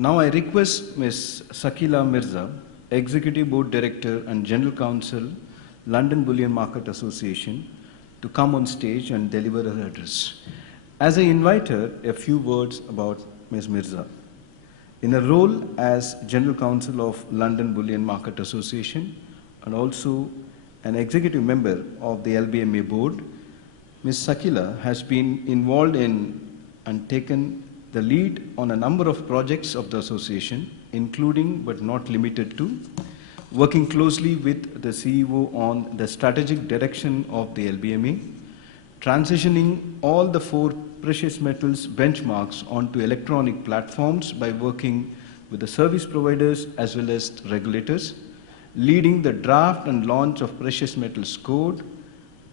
Now I request Ms. Sakhila Mirza, Executive Board Director and General Counsel, London Bullion Market Association, to come on stage and deliver her address. As I invite her, a few words about Ms. Mirza. In her role as General Counsel of London Bullion Market Association and also an executive member of the LBMA board, Ms. Sakhila has been involved in and taken the lead on a number of projects of the association, including but not limited to working closely with the CEO on the strategic direction of the LBMA, transitioning all the 4 precious metals benchmarks onto electronic platforms by working with the service providers as well as regulators, leading the draft and launch of precious metals code,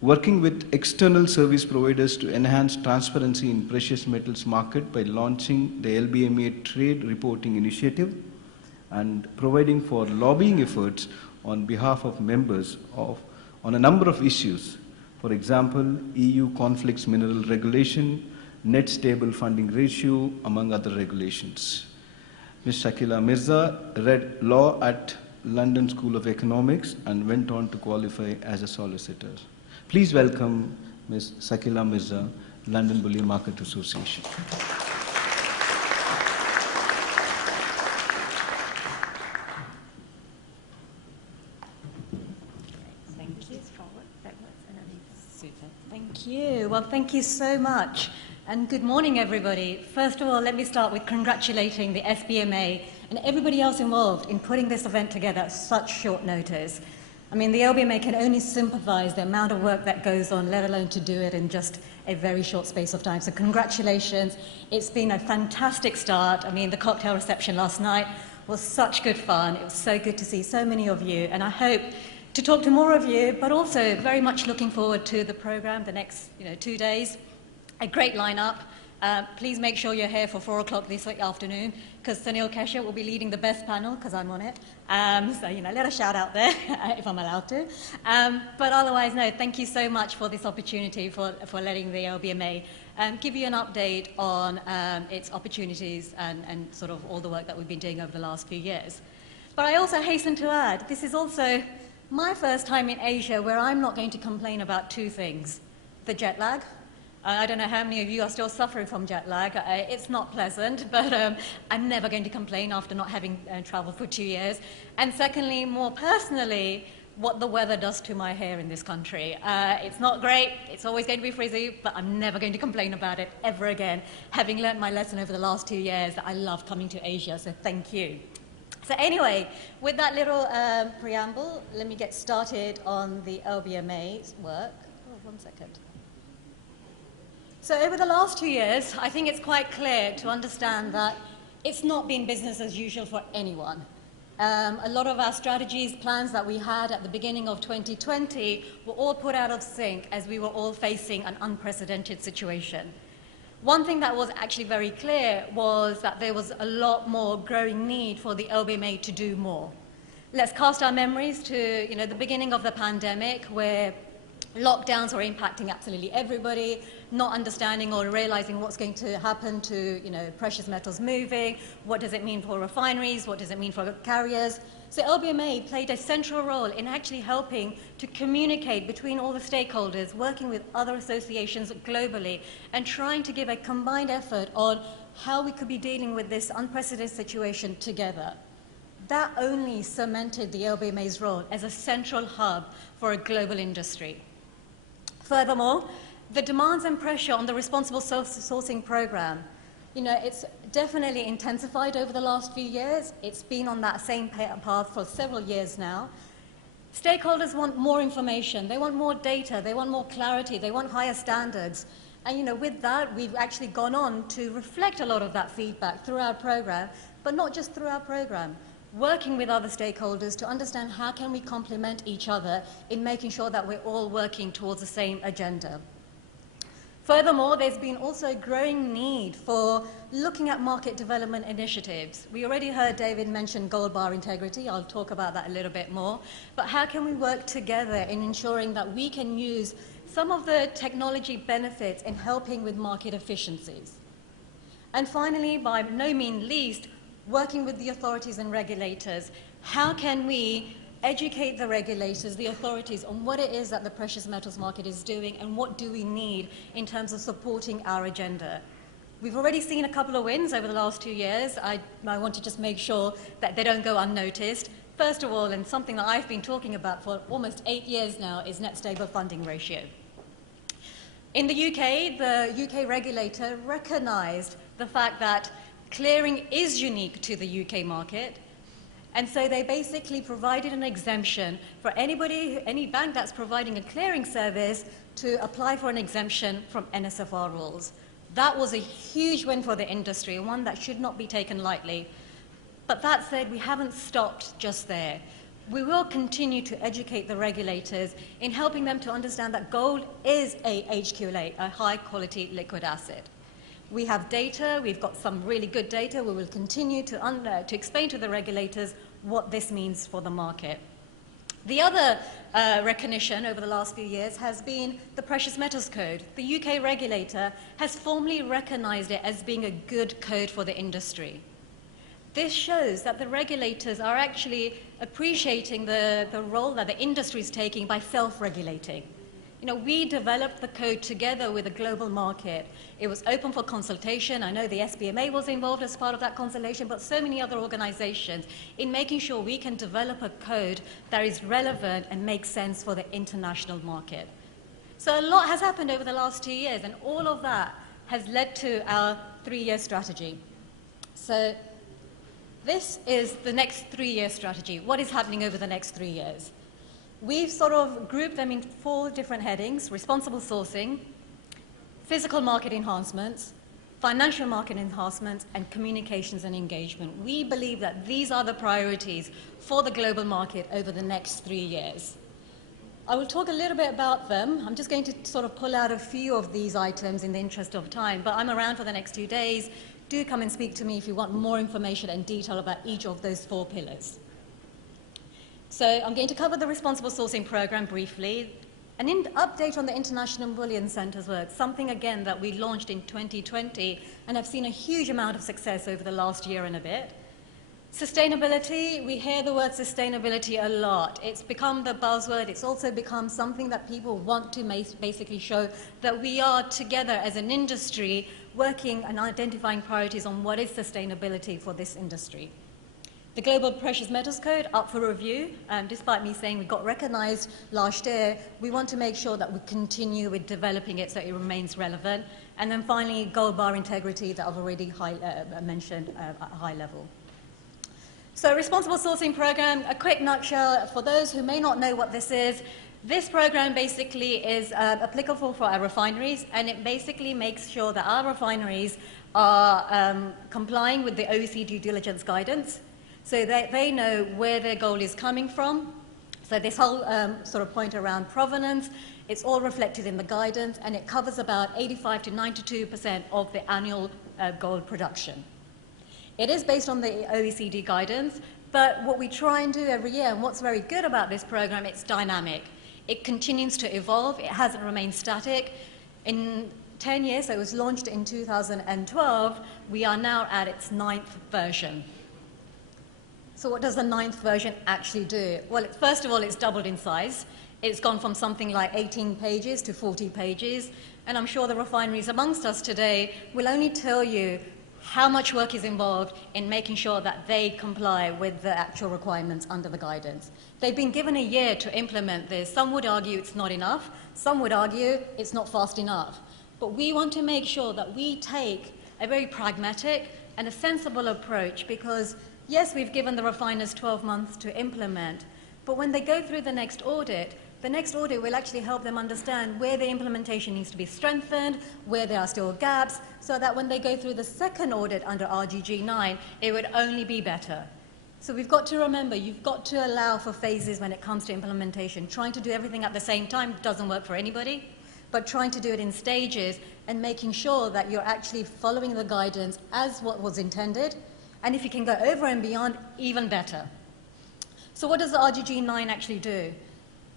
working with external service providers to enhance transparency in precious metals market by launching the LBMA Trade Reporting Initiative, and providing for lobbying efforts on behalf of members on a number of issues. For example, EU conflicts mineral regulation, net stable funding ratio, among other regulations. Ms. Sakhila Mirza read law at London School of Economics and went on to qualify as a solicitor. Please welcome Ms. Sakhila Mirza, London Bullion Market Association. Thank you. Well, thank you so much. And good morning, everybody. First of all, let me start with congratulating the SBMA and everybody else involved in putting this event together at such short notice. I mean, the LBMA can only sympathize the amount of work that goes on, let alone to do it in just a very short space of time. So congratulations. It's been a fantastic start. I mean, the cocktail reception last night was such good fun. It was so good to see so many of you. And I hope to talk to more of you, but also very much looking forward to the program the next 2 days. A great lineup. Please make sure you're here for 4 o'clock this afternoon, because Sunil Kesha will be leading the best panel, because I'm on it. So, let a shout out there, if I'm allowed to. But otherwise, no, thank you so much for this opportunity, for letting the LBMA give you an update on its opportunities and sort of all the work that we've been doing over the last few years. But I also hasten to add, this is also my first time in Asia where I'm not going to complain about 2 things. The jet lag. I don't know how many of you are still suffering from jet lag. It's not pleasant, but I'm never going to complain after not having traveled for 2 years. And secondly, more personally, what the weather does to my hair in this country. It's not great, it's always going to be frizzy, but I'm never going to complain about it ever again, having learned my lesson over the last 2 years that I love coming to Asia, so thank you. So anyway, with that little preamble, let me get started on the LBMA's work. Oh, 1 second. So over the last 2 years, I think it's quite clear to understand that it's not been business as usual for anyone. A lot of our strategies, plans that we had at the beginning of 2020 were all put out of sync as we were all facing an unprecedented situation. One thing that was actually very clear was that there was a lot more growing need for the LBMA to do more. Let's cast our memories to the beginning of the pandemic, where lockdowns were impacting absolutely everybody, not understanding or realizing what's going to happen to precious metals moving, what does it mean for refineries, what does it mean for carriers. So LBMA played a central role in actually helping to communicate between all the stakeholders, working with other associations globally, and trying to give a combined effort on how we could be dealing with this unprecedented situation together. That only cemented the LBMA's role as a central hub for a global industry. Furthermore, the demands and pressure on the responsible sourcing program, it's definitely intensified over the last few years. It's been on that same path for several years now. Stakeholders want more information, they want more data, they want more clarity, they want higher standards. And with that, we've actually gone on to reflect a lot of that feedback through our program, but not just through our program. Working with other stakeholders to understand how can we complement each other in making sure that we're all working towards the same agenda. Furthermore, there's been also a growing need for looking at market development initiatives. We already heard David mention gold bar integrity. I'll talk about that a little bit more. But how can we work together in ensuring that we can use some of the technology benefits in helping with market efficiencies? And finally, by no means least, working with the authorities and regulators, how can we educate the regulators, the authorities, on what it is that the precious metals market is doing and what do we need in terms of supporting our agenda. We've already seen a couple of wins over the last 2 years. I want to just make sure that they don't go unnoticed. First of all, and something that I've been talking about for almost 8 years now, is net stable funding ratio. In the UK regulator recognized the fact that clearing is unique to the UK market, and so they basically provided an exemption for any bank that's providing a clearing service to apply for an exemption from NSFR rules. That was a huge win for the industry, one that should not be taken lightly. But that said, we haven't stopped just there. We will continue to educate the regulators in helping them to understand that gold is a HQLA, a high-quality liquid asset. We have data, we've got some really good data. We will continue to explain to the regulators what this means for the market. The other recognition over the last few years has been the Precious Metals Code. The UK regulator has formally recognized it as being a good code for the industry. This shows that the regulators are actually appreciating the role that the industry is taking by self-regulating. You know, we developed the code together with the global market. It was open for consultation. I know the SBMA was involved as part of that consultation, but so many other organizations in making sure we can develop a code that is relevant and makes sense for the international market. So a lot has happened over the last 2 years, and all of that has led to our 3-year strategy. So this is the next 3-year strategy. What is happening over the next 3 years? We've sort of grouped them in 4 different headings: responsible sourcing, physical market enhancements, financial market enhancements, and communications and engagement. We believe that these are the priorities for the global market over the next 3 years. I will talk a little bit about them. I'm just going to sort of pull out a few of these items in the interest of time, but I'm around for the next 2 days. Do come and speak to me if you want more information and detail about each of those 4 pillars. So I'm going to cover the responsible sourcing program briefly. An update on the International Bullion Centre's work, something again that we launched in 2020 and have seen a huge amount of success over the last year and a bit. Sustainability, we hear the word sustainability a lot. It's become the buzzword. It's also become something that people want to basically show that we are together as an industry working and identifying priorities on what is sustainability for this industry. The Global Precious Metals Code, up for review. Despite me saying we got recognized last year, we want to make sure that we continue with developing it so it remains relevant. And then finally, gold bar integrity that I've already mentioned at a high level. So responsible sourcing program, a quick nutshell for those who may not know what this is. This program basically is applicable for our refineries, and it basically makes sure that our refineries are complying with the OECD due diligence guidance, so that they know where their gold is coming from. So this whole sort of point around provenance, it's all reflected in the guidance, and it covers about 85 to 92% of the annual gold production. It is based on the OECD guidance, but what we try and do every year, and what's very good about this program, it's dynamic. It continues to evolve. It hasn't remained static. In 10 years, so it was launched in 2012, we are now at its 9th version. So what does the 9th version actually do? Well, first of all, it's doubled in size. It's gone from something like 18 pages to 40 pages. And I'm sure the refineries amongst us today will only tell you how much work is involved in making sure that they comply with the actual requirements under the guidance. They've been given a year to implement this. Some would argue it's not enough. Some would argue it's not fast enough. But we want to make sure that we take a very pragmatic and a sensible approach, because yes, we've given the refiners 12 months to implement, but when they go through the next audit will actually help them understand where the implementation needs to be strengthened, where there are still gaps, so that when they go through the second audit under RGG 9, it would only be better. So we've got to remember, you've got to allow for phases when it comes to implementation. Trying to do everything at the same time doesn't work for anybody, but trying to do it in stages and making sure that you're actually following the guidance as what was intended. And if you can go over and beyond, even better. So what does the RGG 9 actually do?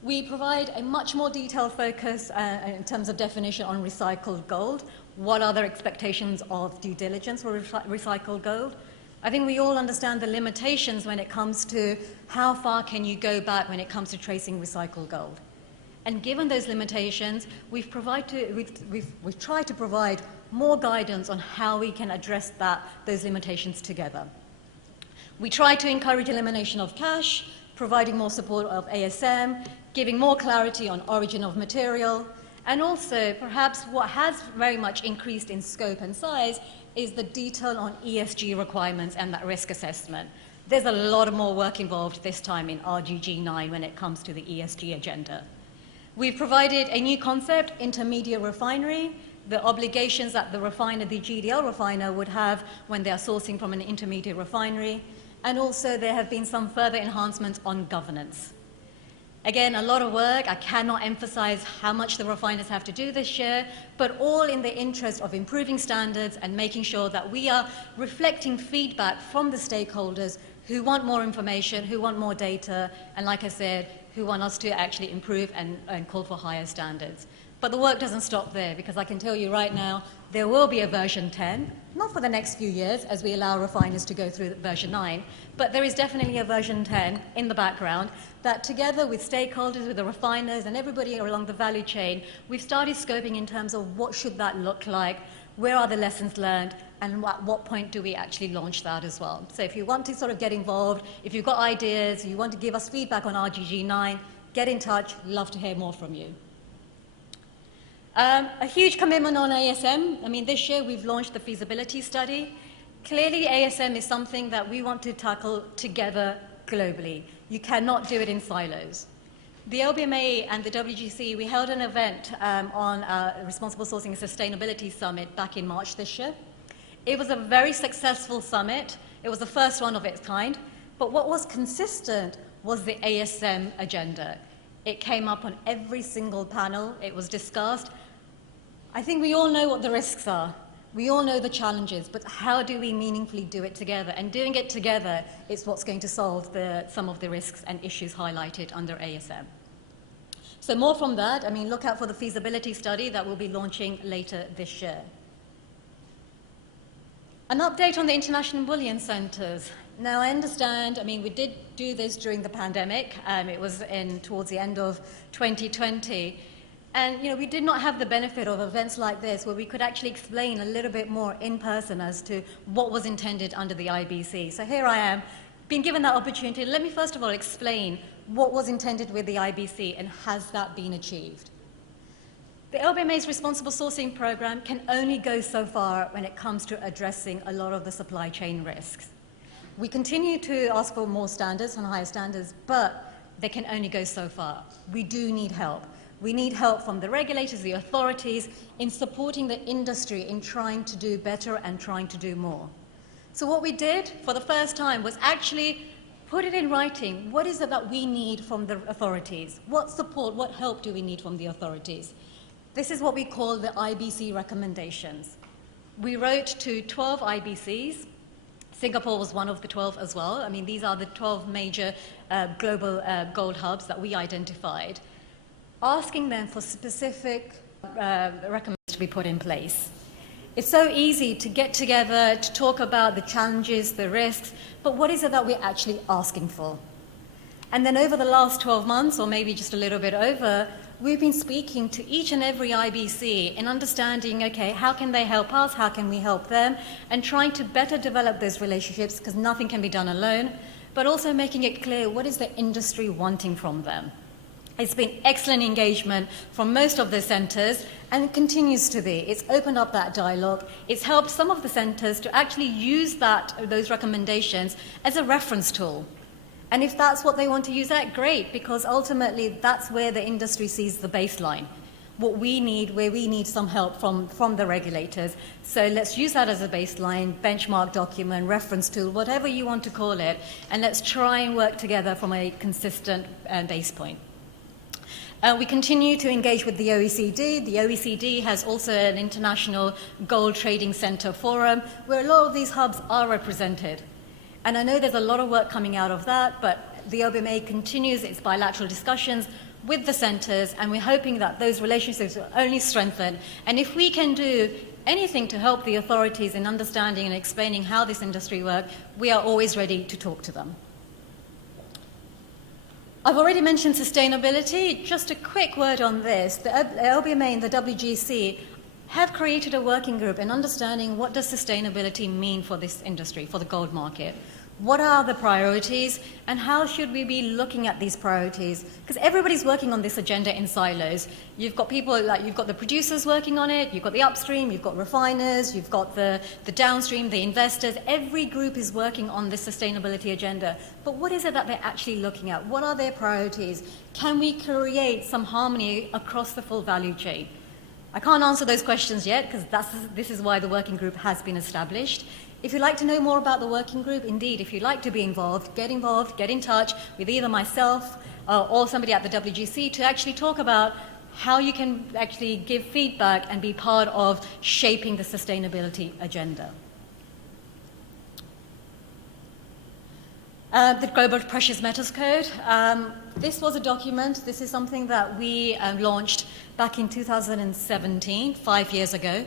We provide a much more detailed focus in terms of definition on recycled gold. What are their expectations of due diligence for recycled gold? I think we all understand the limitations when it comes to how far can you go back when it comes to tracing recycled gold. And given those limitations, we've tried to provide more guidance on how we can address those limitations together. We try to encourage elimination of cash, providing more support of ASM, giving more clarity on origin of material, and also perhaps what has very much increased in scope and size is the detail on ESG requirements and that risk assessment. There's a lot more work involved this time in RGG 9 when it comes to the ESG agenda. We've provided a new concept, intermediate refinery, the obligations that the refiner, the GDL refiner, would have when they are sourcing from an intermediate refinery, and also there have been some further enhancements on governance. Again, a lot of work. I cannot emphasize how much the refiners have to do this year, but all in the interest of improving standards and making sure that we are reflecting feedback from the stakeholders who want more information, who want more data, and like I said, who want us to actually improve and call for higher standards. But the work doesn't stop there, because I can tell you right now, there will be a version 10, not for the next few years as we allow refiners to go through version 9, but there is definitely a version 10 in the background that together with stakeholders, with the refiners and everybody along the value chain, we've started scoping in terms of what should that look like, where are the lessons learned, and at what point do we actually launch that as well. So if you want to sort of get involved, if you've got ideas, you want to give us feedback on RGG 9, get in touch, love to hear more from you. A huge commitment on ASM. I mean, this year we've launched the feasibility study. Clearly, ASM is something that we want to tackle together globally. You cannot do it in silos. The LBMA and the WGC, we held an event on Responsible Sourcing and Sustainability Summit back in March this year. It was a very successful summit. It was the first one of its kind. But what was consistent was the ASM agenda. It came up on every single panel. It was discussed. I think we all know what the risks are. We all know the challenges, but how do we meaningfully do it together? And doing it together is what's going to solve some of the risks and issues highlighted under ASM. So more from that. I mean, look out for the feasibility study that we'll be launching later this year. An update on the International Bullion Centres. Now, I understand, I mean, we did do this during the pandemic. It was towards the end of 2020. And, you know, we did not have the benefit of events like this where we could actually explain a little bit more in person as to what was intended under the IBC. So here I am, being given that opportunity. Let me first of all explain what was intended with the IBC and has that been achieved. The LBMA's responsible sourcing program can only go so far when it comes to addressing a lot of the supply chain risks. We continue to ask for more standards and higher standards, but they can only go so far. We do need help. We need help from the regulators, the authorities, in supporting the industry in trying to do better and trying to do more. So what we did for the first time was actually put it in writing. What is it that we need from the authorities? What support, what help do we need from the authorities? This is what we call the IBC recommendations. We wrote to 12 IBCs. Singapore was one of the 12 as well. I mean, these are the 12 major global gold hubs that we identified, asking them for specific recommendations to be put in place. It's so easy to get together, to talk about the challenges, the risks, but what is it that we're actually asking for? And then over the last 12 months, or maybe just a little bit over, we've been speaking to each and every IBC and understanding, okay, how can they help us, how can we help them, and trying to better develop those relationships, because nothing can be done alone, but also making it clear what is the industry wanting from them. It's been excellent engagement from most of the centres, and it continues to be. It's opened up that dialogue. It's helped some of the centres to actually use those recommendations as a reference tool. And if that's what they want to use that, great, because ultimately that's where the industry sees the baseline, what we need, where we need some help from the regulators. So let's use that as a baseline, benchmark document, reference tool, whatever you want to call it, and let's try and work together from a consistent base point. We continue to engage with the OECD. The OECD has also an international gold trading center forum where a lot of these hubs are represented. And I know there's a lot of work coming out of that, but the LBMA continues its bilateral discussions with the centers, and we're hoping that those relationships will only strengthen. And if we can do anything to help the authorities in understanding and explaining how this industry works, we are always ready to talk to them. I've already mentioned sustainability. Just a quick word on this. The LBMA and the WGC have created a working group in understanding what does sustainability mean for this industry, for the gold market. What are the priorities, and how should we be looking at these priorities? Because everybody's working on this agenda in silos. You've got people like, you've got the producers working on it, you've got the upstream, you've got refiners, you've got the downstream, the investors. Every group is working on this sustainability agenda. But what is it that they're actually looking at? What are their priorities? Can we create some harmony across the full value chain? I can't answer those questions yet, because this is why the working group has been established. If you'd like to know more about the working group, indeed, if you'd like to be involved, get in touch with either myself or somebody at the WGC to actually talk about how you can actually give feedback and be part of shaping the sustainability agenda. The Global Precious Metals Code. This was a document. This is something that we launched back in 2017, 5 years ago.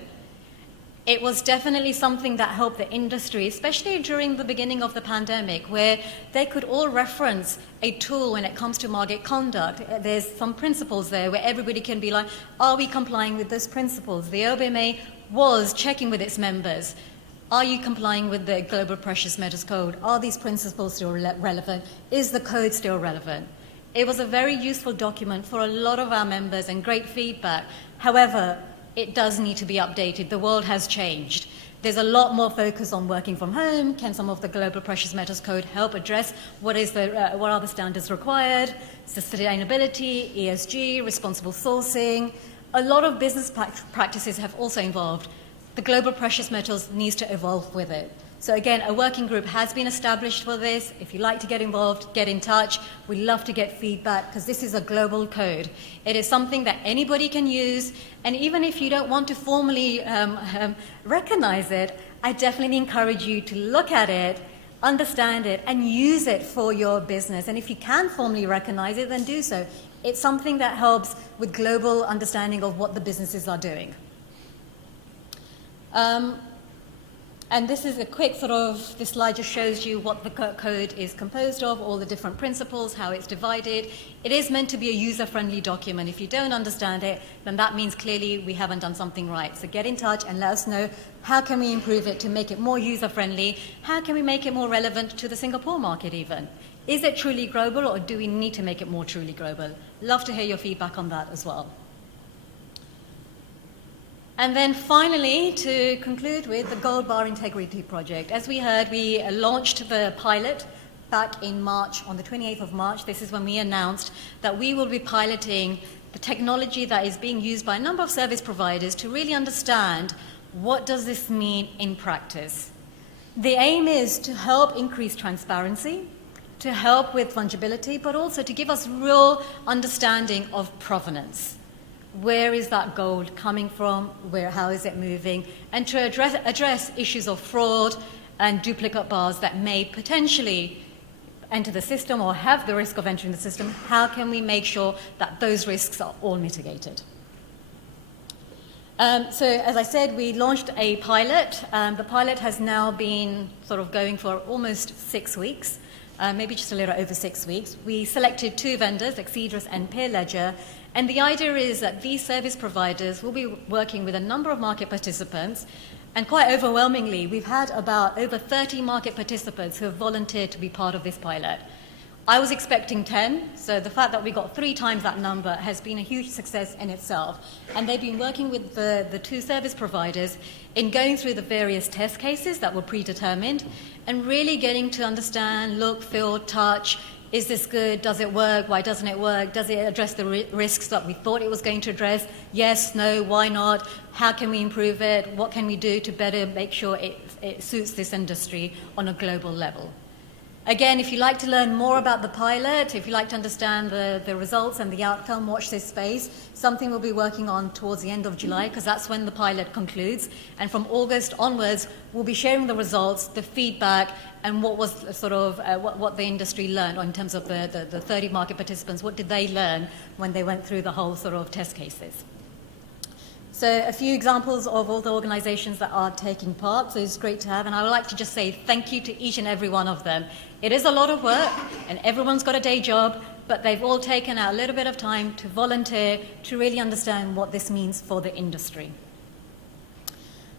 It was definitely something that helped the industry, especially during the beginning of the pandemic, where they could all reference a tool when it comes to market conduct. There's some principles there where everybody can be like, are we complying with those principles? The OBMA was checking with its members. Are you complying with the Global Precious Metals Code? Are these principles still relevant? Is the code still relevant? It was a very useful document for a lot of our members and great feedback. However, it does need to be updated. The world has changed. There's a lot more focus on working from home. Can some of the Global Precious Metals Code help address what are the standards required? Sustainability, ESG, responsible sourcing. A lot of business practices have also evolved. The Global Precious Metals needs to evolve with it. So again, a working group has been established for this. If you'd like to get involved, get in touch. We'd love to get feedback because this is a global code. It is something that anybody can use. And even if you don't want to formally recognize it, I definitely encourage you to look at it, understand it, and use it for your business. And if you can formally recognize it, then do so. It's something that helps with global understanding of what the businesses are doing. And this is a quick this slide just shows you what the code is composed of, all the different principles, how it's divided. It is meant to be a user-friendly document. If you don't understand it, then that means clearly we haven't done something right. So get in touch and let us know how can we improve it to make it more user-friendly? How can we make it more relevant to the Singapore market even? Is it truly global, or do we need to make it more truly global? Love to hear your feedback on that as well. And then finally, to conclude with the Gold Bar Integrity Project. As we heard, we launched the pilot back in March, on the 28th of March. This is when we announced that we will be piloting the technology that is being used by a number of service providers to really understand what does this mean in practice. The aim is to help increase transparency, to help with fungibility, but also to give us real understanding of provenance. Where is that gold coming from? How is it moving? And to address issues of fraud and duplicate bars that may potentially enter the system or have the risk of entering the system, how can we make sure that those risks are all mitigated? So as I said, we launched a pilot. The pilot has now been going for almost 6 weeks, maybe just a little over 6 weeks. We selected 2 vendors, Addres and Peer Ledger. And the idea is that these service providers will be working with a number of market participants, and quite overwhelmingly, we've had about over 30 market participants who have volunteered to be part of this pilot. I was expecting 10, so the fact that we got 3 times that number has been a huge success in itself. And they've been working with the 2 service providers in going through the various test cases that were predetermined and really getting to understand, look, feel, touch. Is this good? Does it work? Why doesn't it work? Does it address the risks that we thought it was going to address? Yes, no, why not? How can we improve it? What can we do to better make sure it suits this industry on a global level? Again, if you'd like to learn more about the pilot, if you'd like to understand the results and the outcome, watch this space. Something we'll be working on towards the end of July, because that's when the pilot concludes. And from August onwards, we'll be sharing the results, the feedback, and what was what the industry learned in terms of the 30 market participants. What did they learn when they went through the whole test cases? So a few examples of all the organizations that are taking part, so it's great to have, and I would like to just say thank you to each and every one of them. It is a lot of work, and everyone's got a day job, but they've all taken out a little bit of time to volunteer to really understand what this means for the industry.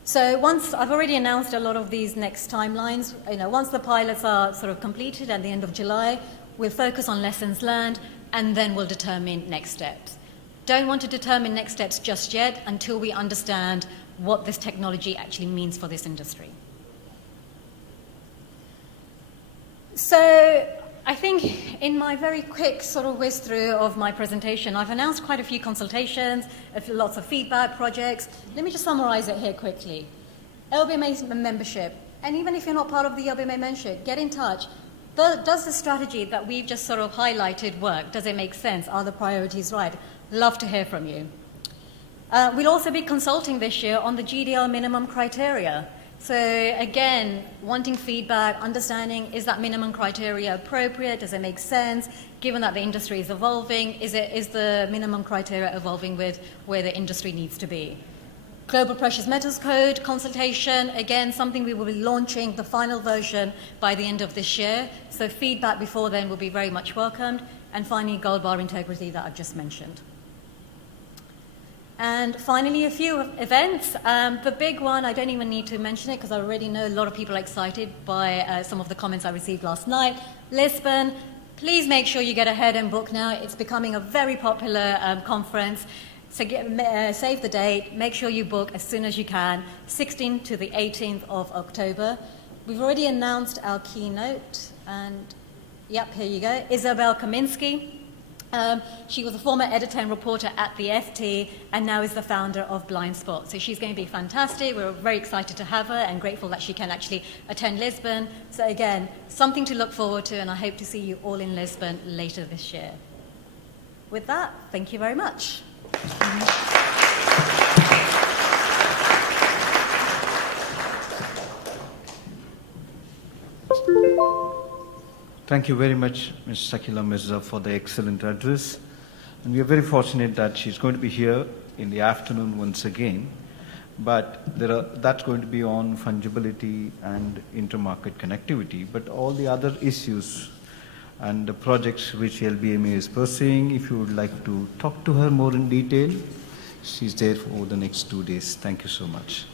So once, I've already announced a lot of these next timelines, once the pilots are sort of completed at the end of July, we'll focus on lessons learned, and then we'll determine next steps. Don't want to determine next steps just yet until we understand what this technology actually means for this industry. So I think in my very quick sort of whiz through of my presentation, I've announced quite a few consultations, lots of feedback projects. Let me just summarize it here quickly. LBMA membership, and even if you're not part of the LBMA membership, get in touch. Does the strategy that we've just sort of highlighted work? Does it make sense? Are the priorities right? Love to hear from you. We'll also be consulting this year on the GDL minimum criteria. So again, wanting feedback, understanding, is that minimum criteria appropriate? Does it make sense? Given that the industry is evolving, is the minimum criteria evolving with where the industry needs to be? Global Precious Metals Code consultation, again, something we will be launching the final version by the end of this year. So feedback before then will be very much welcomed. And finally, gold bar integrity that I've just mentioned. And finally, a few events. The big one, I don't even need to mention it because I already know a lot of people are excited by some of the comments I received last night. Lisbon, please make sure you get ahead and book now. It's becoming a very popular conference. So save the date, make sure you book as soon as you can, 16th to the 18th of October. We've already announced our keynote, and yep, here you go, Isabel Kaminsky. She was a former editor and reporter at the FT and now is the founder of Blind Spot. So she's going to be fantastic. We're very excited to have her and grateful that she can actually attend Lisbon. So again, something to look forward to, and I hope to see you all in Lisbon later this year. With that, thank you very much. Thank you very much, Ms. Sakhila Mirza, for the excellent address. And we are very fortunate that she's going to be here in the afternoon once again. But that's going to be on fungibility and intermarket connectivity. But all the other issues and the projects which LBMA is pursuing, if you would like to talk to her more in detail, she's there for the next 2 days. Thank you so much.